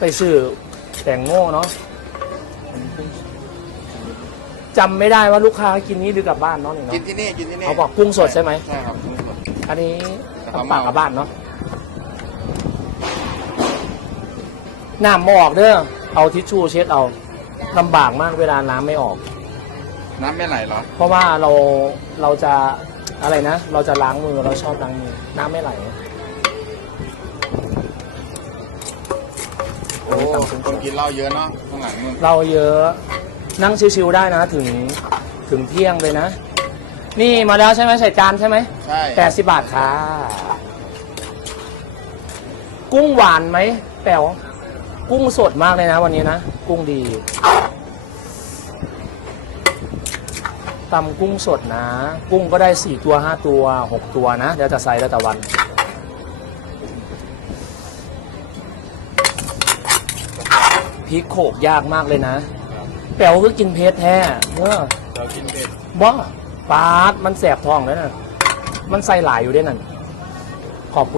ไปซื้อแตงโมเนาะจำไม่ได้ว่าลูกค้ากินนี้หรือกลับบ้านเนาะนี่กิเนาะนที่นี่กินที่นี่เขาบอกกุ้งสดใช่ไหมใช่ครับกุ้งสดอันนี้กระเป๋าทำปากกลับบ้านเนาะน้ำไม่ออกเด้อเอาทิชชู่เช็ดเอาลำบากมากเวลาน้ำไม่ออก น้ำไม่ไหลเหรอ เพราะว่าเราเราจะอะไรนะ เราจะล้างมือเราชอบล้างมือ น้ำไม่ไหล โอ้คนกินเหล้าเยอะเนาะข้างหลังนู่นเราเยอะ นั่งชิวๆได้นะถึงถึงเที่ยงเลยนะ นี่มาแล้วใช่ไหมใส่จานใช่ไหมใช่แปดสิบบาทค่ะ กุ้งหวานไหมแป๋วกุ้งสดมากเลยนะ วันนี้นะ กุ้งดีตำกุ้งสดนะ กุ้งก็ได้สี่ตัวห้าตัวหกตัวนะเดี๋ยวจะใส่แล้วแต่วัน พริกโขกยากมากเลยนะ แป๋วคือกินเพชรแท้เออเรากินเผ็ดบ่ปาดมันแสบท้องแล้วน่ะมันใส่หลายอยู่ด้วยนั่นขอบคุณ